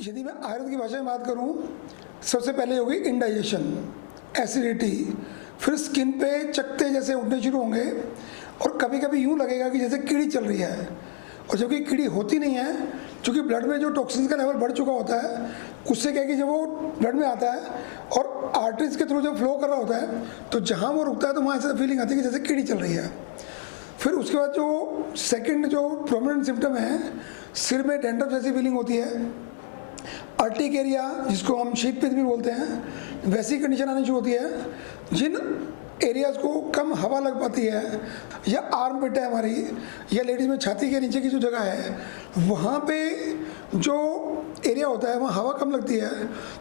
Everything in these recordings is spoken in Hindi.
यदि मैं आयुर्वेद की भाषा में बात करूं, सबसे पहले होगी इंडाइजेशन, एसिडिटी, फिर स्किन पे चकत्ते जैसे उठने शुरू होंगे और कभी कभी यूँ लगेगा कि जैसे कीड़ी चल रही है, और जबकि कीड़ी होती नहीं है, क्योंकि ब्लड में जो टॉक्सिन्स का लेवल बढ़ चुका होता है उससे क्या है कि जब वो ब्लड में आता है और आर्टरीज के थ्रू जब फ्लो कर रहा होता है तो जहाँ वो रुकता है तो वहाँ ऐसा फीलिंग आती है कि जैसे कीड़ी चल रही है। फिर उसके बाद जो सेकंड जो प्रोमिनेंट सिम्टम है, सिर में डैंड्रफ जैसी फीलिंग होती है, अर्टिकेरिया जिसको हम शीत पित्त भी बोलते हैं, वैसी कंडीशन आनी शुरू होती है। जिन एरियाज़ को कम हवा लग पाती है, या आर्म पिट है हमारी, या लेडीज़ में छाती के नीचे की जो जगह है वहाँ पे जो एरिया होता है वहाँ हवा कम लगती है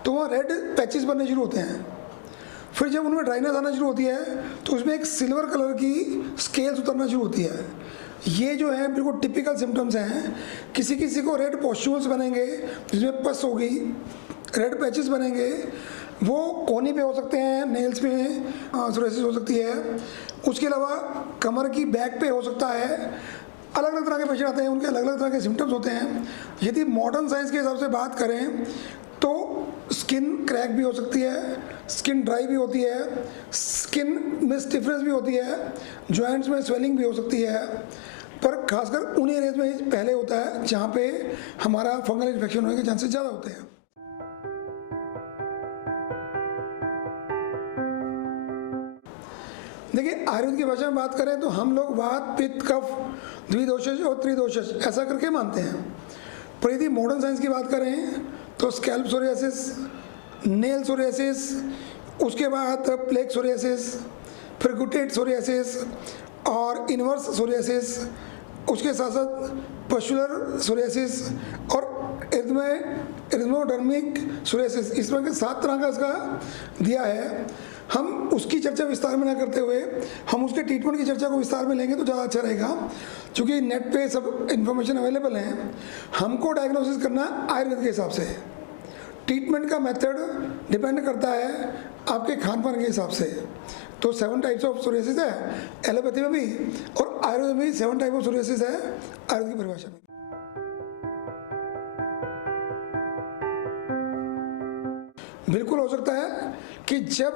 तो वहाँ रेड पैचेस बनने शुरू होते हैं। फिर जब उनमें ड्राइनेस आना शुरू होती है तो उसमें एक सिल्वर कलर की स्केल्स उतरना शुरू होती है। ये जो है बिल्कुल टिपिकल सिम्टम्स हैं। किसी किसी को रेड पॉस्ट्यूल्स बनेंगे जिसमें पस होगी, रेड पैचेस बनेंगे, वो कोनी पे हो सकते हैं, नेल्स पे सोरियासिस हो सकती है। उसके अलावा कमर की बैक पे हो सकता है। अलग अलग तरह के पेशेंट आते हैं, उनके अलग अलग तरह के सिम्टम्स होते हैं। यदि मॉडर्न साइंस के हिसाब से बात करें तो स्किन क्रैक भी हो सकती है, स्किन ड्राई भी होती है, स्किन में स्टिफनेस भी होती है, जॉइंट्स में स्वेलिंग भी हो सकती है, पर खासकर उन एरियाज में पहले होता है जहाँ पे हमारा फंगल इन्फेक्शन होने के चांसेस ज़्यादा होते हैं। देखिए, आयुर्वेद की भाषा में बात करें तो हम लोग वात, पित्त, कफ, द्विदोषज और त्रिदोषज ऐसा करके मानते हैं। पर यदि मॉडर्न साइंस की बात करें तो स्कैल्प सोरियासिस, नेल सोरियासिस, उसके बाद प्लेक सोरियासिस, फिर गुटेट सोरियासिस और इनवर्स सोरियासिस, उसके साथ साथ पशुलर सोरियासिस और एरिथ्मोडर्मिक सोरियासिस, इस तरह के 7 तरह का इसका दिया है। हम उसकी चर्चा विस्तार में ना करते हुए हम उसके ट्रीटमेंट की चर्चा को विस्तार में लेंगे तो ज़्यादा अच्छा रहेगा, क्योंकि नेट पे सब इन्फॉर्मेशन अवेलेबल है। हमको डायग्नोसिस करना आयुर्वेद के हिसाब से, ट्रीटमेंट का मेथड डिपेंड करता है आपके खान पान के हिसाब से। तो 7 टाइप्स ऑफ सोरियासिस है एलोपैथी में भी, और आयुर्वेद में भी 7 टाइप ऑफ सोरियासिस है आयुर्वेद की परिभाषा में। बिल्कुल हो सकता है कि जब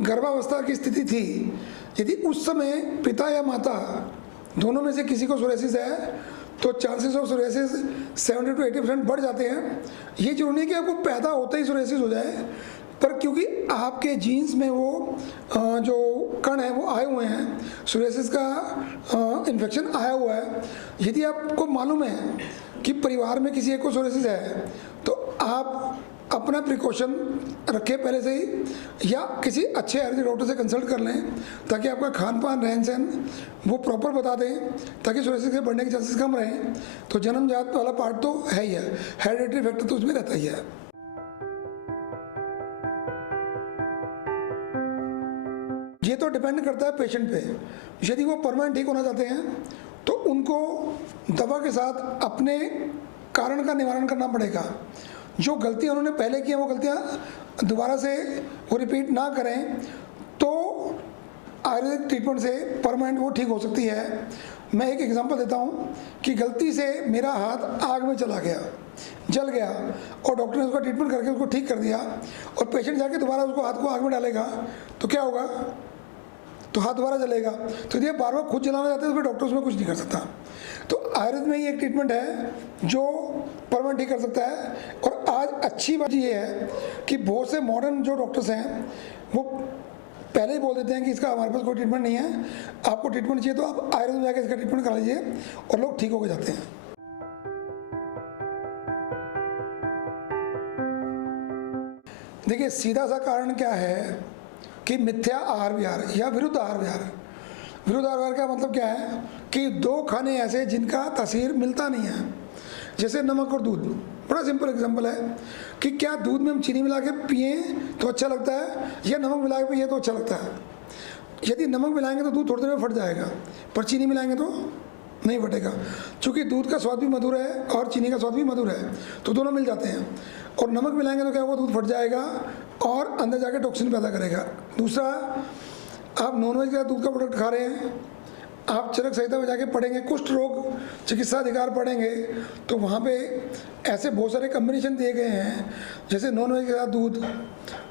गर्भावस्था की स्थिति थी, यदि उस समय पिता या माता दोनों में से किसी को सोरियासिस है तो चांसेस ऑफ सोरियासिस 70 to 80% बढ़ जाते हैं। ये जरूरी नहीं कि आपको पैदा होते ही सोरियासिस हो जाए, पर क्योंकि आपके जीन्स में वो जो कण है वो आए हुए हैं, सोरियासिस का इन्फेक्शन आया हुआ है। यदि आपको मालूम है कि परिवार में किसी एक को सोरियासिस है तो आप अपना प्रिकॉशन रखें पहले से ही, या किसी अच्छे आयुर्वेदिक डॉक्टर से कंसल्ट कर लें ताकि आपका खान पान, रहन सहन वो प्रॉपर बता दें, ताकि सोरियासिस के बढ़ने के चांसेस कम रहें। तो जन्मजात वाला पार्ट तो है ही है, हेरिडिटरी फैक्टर तो उसमें रहता ही है। ये तो डिपेंड करता है पेशेंट पे। यदि वो परमानेंट ठीक होना चाहते हैं तो उनको दवा के साथ अपने कारण का निवारण करना पड़ेगा। जो गलतियाँ उन्होंने पहले की हैं वो गलतियाँ दोबारा से वो रिपीट ना करें, तो आयुर्वेदिक ट्रीटमेंट से परमानेंट वो ठीक हो सकती है। मैं एक एग्जांपल देता हूँ कि गलती से मेरा हाथ आग में चला गया, जल गया, और डॉक्टर ने उसका ट्रीटमेंट करके उसको ठीक कर दिया, और पेशेंट जाके दोबारा उसको हाथ को आग में डालेगा तो क्या होगा, तो हाथ दोबारा जलेगा। तो यदि बार बार खुद जलाना चाहते हैं तो फिर डॉक्टर उसमें कुछ नहीं कर सकता। तो आयुर्वेद में ही एक ट्रीटमेंट है जो परमानेंट ठीक कर सकता है। और आज अच्छी बात ये है कि बहुत से मॉडर्न जो डॉक्टर्स हैं वो पहले ही बोल देते हैं कि इसका हमारे पास कोई ट्रीटमेंट नहीं है, आपको ट्रीटमेंट चाहिए तो आप आयुर्वेद में जाकर इसका ट्रीटमेंट करा लीजिए, और लोग ठीक होकर जाते हैं। देखिए, सीधा सा कारण क्या है कि मिथ्या आहार विहार या विरुद्ध आहार विहार। विरुद्ध आहार विहार का मतलब क्या है कि 2 खाने ऐसे जिनका तासीर मिलता नहीं है, जैसे नमक और दूध। बड़ा सिंपल एग्जांपल है कि क्या दूध में हम चीनी मिला के पिए तो अच्छा लगता है, या नमक मिला के पिए तो अच्छा लगता है। यदि नमक मिलाएंगे तो दूध थोड़ी देर में फट जाएगा, पर चीनी मिलाएंगे तो नहीं फटेगा। चूँकि दूध का स्वाद भी मधुर है और चीनी का स्वाद भी मधुर है, तो दोनों मिल जाते हैं। और नमक मिलाएंगे तो क्या होगा, दूध फट जाएगा और अंदर जाके टॉक्सिन पैदा करेगा। दूसरा, आप नॉनवेज का दूध का प्रोडक्ट खा रहे हैं, आप चरक संहिता में जाके पढ़ेंगे, कुष्ठ रोग चिकित्सा अधिकार पढ़ेंगे, तो वहाँ पे ऐसे बहुत सारे कम्बिनेशन दिए गए हैं, जैसे नॉनवेज के साथ दूध,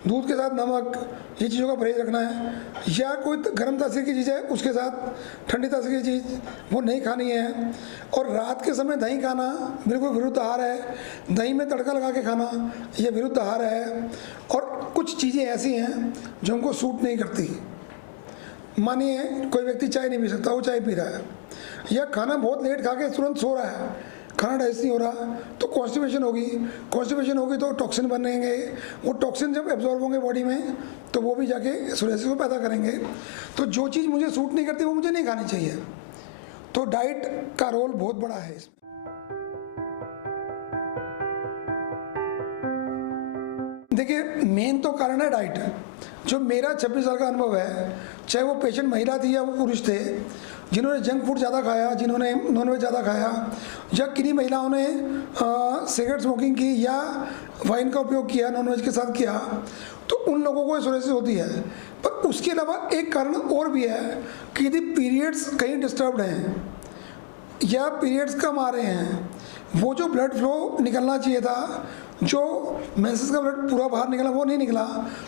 दूध के साथ नमक, ये चीज़ों का परहेज रखना है, या कोई गर्म तासीर की चीज़ है उसके साथ ठंडी तासीर की चीज़ वो नहीं खानी है, और रात के समय दही खाना बिल्कुल विरुद्ध आहार है, दही में तड़का लगा के खाना ये विरुद्ध आहार है। और कुछ चीज़ें ऐसी हैं जो हमको सूट नहीं करती। मानिए कोई व्यक्ति चाय नहीं पी सकता, वो चाय पी रहा है, या खाना बहुत लेट खा के तुरंत सो रहा है, खाना डाइजेस्ट नहीं हो रहा, तो कॉन्स्टिपेशन होगी, कॉन्स्टिपेशन होगी तो टॉक्सिन बनेंगे, वो टॉक्सिन जब एब्जॉर्ब होंगे बॉडी में तो वो भी जाके सोरियासिस को पैदा करेंगे। तो जो चीज़ मुझे सूट नहीं करती वो मुझे नहीं खानी चाहिए। तो डाइट का रोल बहुत बड़ा है इसमें। देखिए मेन तो कारण है डाइट। जो मेरा 26 साल का अनुभव है, चाहे वो पेशेंट महिला थी या वो पुरुष थे, जिन्होंने जंक फूड ज़्यादा खाया, जिन्होंने नॉनवेज ज़्यादा खाया, या किन्हीं महिलाओं ने सिगरेट स्मोकिंग की या वाइन का उपयोग किया, नॉनवेज के साथ किया, तो उन लोगों को सोरियासिस होती है। पर उसके अलावा एक कारण और भी है कि यदि पीरियड्स कहीं डिस्टर्ब्ड हैं या पीरियड्स कम आ रहे हैं, वो जो ब्लड फ्लो निकलना चाहिए था, जो मेंसेस का ब्लड पूरा बाहर निकला वो नहीं निकला,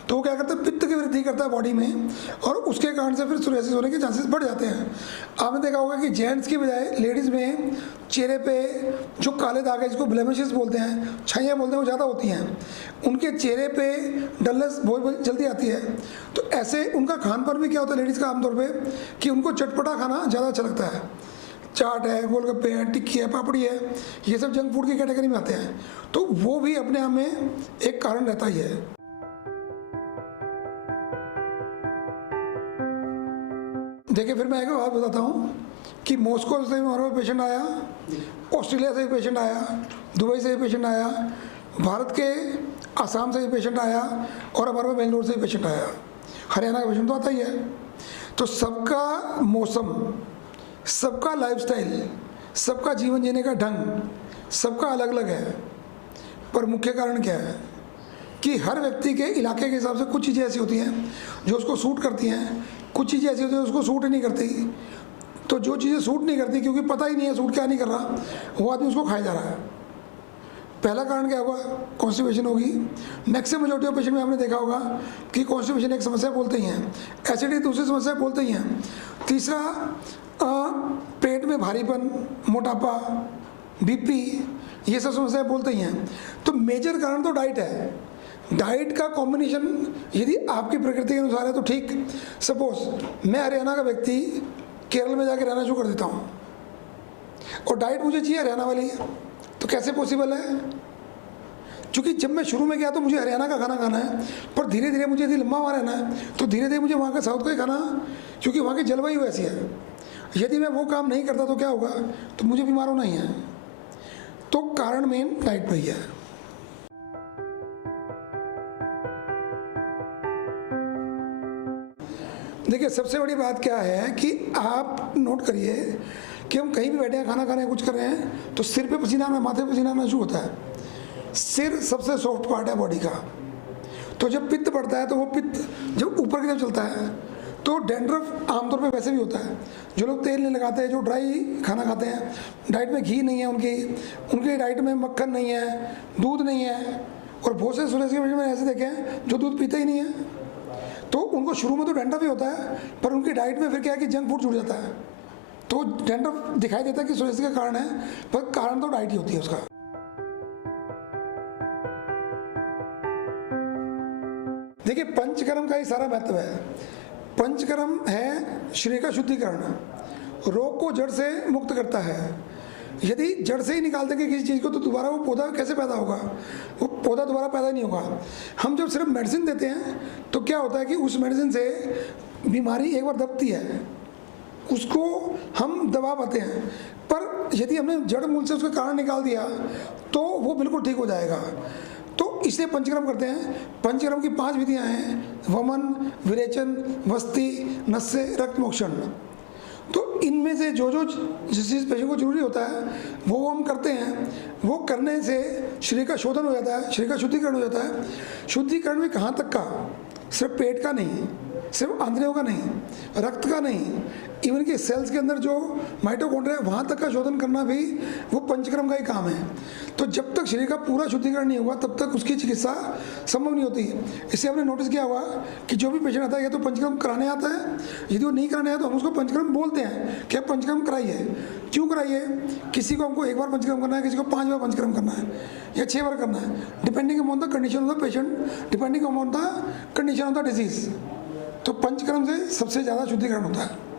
तो वो क्या करता है, पित्त की वृद्धि करता है बॉडी में, और उसके कारण से फिर सोरियासिस होने के चांसेस बढ़ जाते हैं। आपने देखा होगा कि जेंट्स की बजाय लेडीज़ में चेहरे पे जो काले दाग है, जिसको ब्लेमिशेस बोलते हैं, छाइयाँ बोलते हैं, वो ज़्यादा होती हैं। उनके चेहरे पे डलनेस बहुत जल्दी आती है। तो ऐसे उनका खान पान भी क्या होता है लेडीज़ का आमतौर पर, कि उनको चटपटा खाना ज़्यादा अच्छा लगता है। चाट है, गोलगप्पे है, टिक्की है, पापड़ी है, ये सब जंक फूड की कैटेगरी में आते हैं। तो वो भी अपने आप में एक कारण रहता ही है। देखिए फिर मैं एक बात बताता हूँ कि मॉस्को से हमारे पास पेशेंट आया, ऑस्ट्रेलिया से भी पेशेंट आया, दुबई से भी पेशेंट आया, भारत के आसाम से भी पेशेंट आया, और हमारे पास बेंगलोर से भी पेशेंट आया, हरियाणा का पेशेंट तो आता ही है। तो सबका मौसम, सबका लाइफस्टाइल, सबका जीवन जीने का ढंग सबका अलग अलग है। पर मुख्य कारण क्या है कि हर व्यक्ति के इलाके के हिसाब से कुछ चीज़ें ऐसी होती हैं जो उसको सूट करती हैं, कुछ चीज़ें ऐसी होती हैं उसको सूट ही नहीं करती। तो जो चीज़ें सूट नहीं करती, क्योंकि पता ही नहीं है सूट क्या नहीं कर रहा, वो आदमी उसको खाया जा रहा है। पहला कारण क्या होगा, कॉन्स्टिपेशन होगी। मैक्सिमम मेजॉरिटी ऑफ पेशेंट में आपने देखा होगा कि कॉन्स्टिपेशन एक समस्या बोलते ही हैं, एसिडिटी दूसरी समस्या बोलते ही हैं, तीसरा पेट में भारीपन, मोटापा, बीपी, ये सब समस्याएं बोलते ही हैं। तो मेजर कारण तो डाइट है। डाइट का कॉम्बिनेशन यदि आपकी प्रकृति के अनुसार है तो ठीक। सपोज मैं हरियाणा का व्यक्ति केरल में जाके रहना शुरू कर देता हूँ और डाइट मुझे चाहिए हरियाणा वाली, तो कैसे पॉसिबल है? क्योंकि जब मैं शुरू में गया तो मुझे हरियाणा का खाना खाना है, पर धीरे धीरे मुझे यदि लंबा वहाँ रहना है तो धीरे धीरे मुझे वहाँ का साउथ का ही खाना, क्योंकि वहाँ की जलवायु ऐसी है। यदि मैं वो काम नहीं करता तो क्या होगा, तो मुझे बीमार होना ही है। तो कारण मेन डाइट पे ही है। देखिए सबसे बड़ी बात क्या है कि आप नोट करिए कि हम कहीं भी बैठे हैं, खाना खा रहे हैं, कुछ कर रहे हैं, तो सिर पे पसीना आना, माथे पे पसीना आना शुरू होता है। सिर सबसे सॉफ्ट पार्ट है बॉडी का, तो जब पित्त बढ़ता है तो वो पित्त जब ऊपर की तरफ चलता है तो डैंड्रफ आमतौर पे वैसे भी होता है। जो लोग तेल नहीं लगाते हैं, जो ड्राई खाना खाते हैं, डाइट में घी नहीं है उनकी डाइट में मक्खन नहीं है, दूध नहीं है, और बहुत से सोरियासिस के पेशेंट मैंने ऐसे देखे हैं जो दूध पीते ही नहीं है, तो उनको शुरू में तो डैंड्रफ ही होता है, पर उनकी डाइट में फिर क्या है कि जंक फूड जुड़ जाता है, तो डैंड्रफ दिखाई देता है कि सोरियासिस का कारण है, पर कारण तो डाइट ही होती है उसका। देखिए पंचकर्म का ही सारा महत्व है। पंचकर्म है शरीर का शुद्धिकरण, रोग को जड़ से मुक्त करता है। यदि जड़ से ही निकाल देंगे किसी चीज़ को तो दोबारा वो पौधा कैसे पैदा होगा, वो पौधा दोबारा पैदा नहीं होगा। हम जब सिर्फ मेडिसिन देते हैं तो क्या होता है कि उस मेडिसिन से बीमारी एक बार दबती है, उसको हम दबा पाते हैं, पर यदि हमने जड़ मूल से उसका कारण निकाल दिया तो वो बिल्कुल ठीक हो जाएगा। तो इसलिए पंचकर्म करते हैं। पंचकर्म की 5 विधियां हैं, वमन, विरेचन, वस्ति, नस्य, रक्त मोक्षण। तो इनमें से जो जिस चीज़ पेशेंट को जरूरी होता है वो हम करते हैं। वो करने से शरीर का शोधन हो जाता है, शरीर का शुद्धिकरण हो जाता है। शुद्धिकरण भी कहाँ तक का, सिर्फ पेट का नहीं, सिर्फ आंतरियों का नहीं, रक्त का नहीं, इवन कि सेल्स के अंदर जो माइटोकॉन्ड्रिया है वहाँ तक का शोधन करना भी वो पंचकर्म का ही काम है। तो जब तक शरीर का पूरा शुद्धिकरण नहीं हुआ तब तक उसकी चिकित्सा संभव नहीं होती। इससे आपने नोटिस किया होगा कि जो भी पेशेंट आता है या तो पंचकर्म कराने आता है, यदि वो नहीं कराने आया तो हम उसको पंचकर्म बोलते हैं कि आप पंचकर्म कराइए। क्यों कराइए? किसी को हमको 1 बार पंचकर्म करना है, किसी को 5 बार पंचकर्म करना है या 6 बार करना है, depending upon the condition of the patient, depending upon the condition of the disease. तो पंचकर्म से सबसे ज़्यादा शुद्धिकरण होता है।